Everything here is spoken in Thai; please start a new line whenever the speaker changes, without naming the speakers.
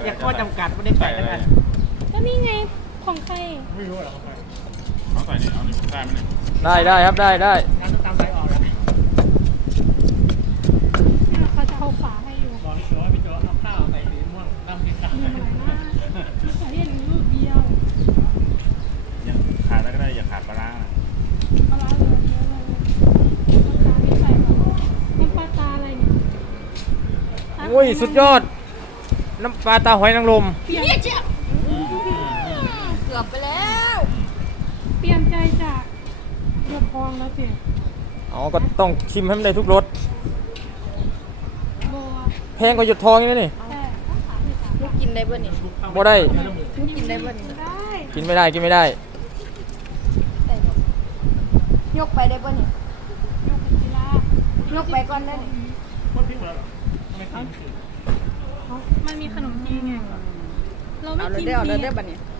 อย่าข้อจำกัดไม่ได้ใส่แล้วกัน
ก็นี่ไงของใคร
ไม่รู้หรอกใคร
เขาใส่เนี่ยเอาหนึ่งได้ไหมเนี่ย
ได้ครับได้
น้ำต้องตามใส่ออกแล้ว
เขาจะเอาฝาให้อยู่
บอกพี่โจ้พี่โจ้เอาข้าวใส่สีม่วงน้ำพริกข้าว
มีอะไรมากมีใส่เรียนรูปเดียว
ยังขาดแล้วก็ได้อย่าขาดปลาร้านะ
ปลาร้าเหลือเยอะเลยปลาไม่ใส่หรอกน้ำปลาตาอะไรเนี่ย
อุ้ยสุดยอดน้ำปลาตาหอยนางรม
เปลี่ยน
เกือบไปแล้ว
เปลี่ยนใจจากเดือดพองแล้วเปลี่ยน
อ๋อก็ต้องชิมให้มันได้ทุกรส
บัว
แพงกว่าหยดทองนี่นะนี่
แต่ต้องถามอีกค่ะ
ลูกกินได้บ่นี่
บ่ได้
ลูกกินได้บ่นี่
ได้
กินไม่ได้
ได้บ่ยกไปได้บ่นี่
ยกเป็นกีฬาย
กไปก่อนได้นี่
คนพริกหมดแล้วเหรอไม่กิน
มันมีขนมจีนไงเราไม่
เอาเลย
กิน
เด้อเอาเลย
จี
เด้อน บัดนี้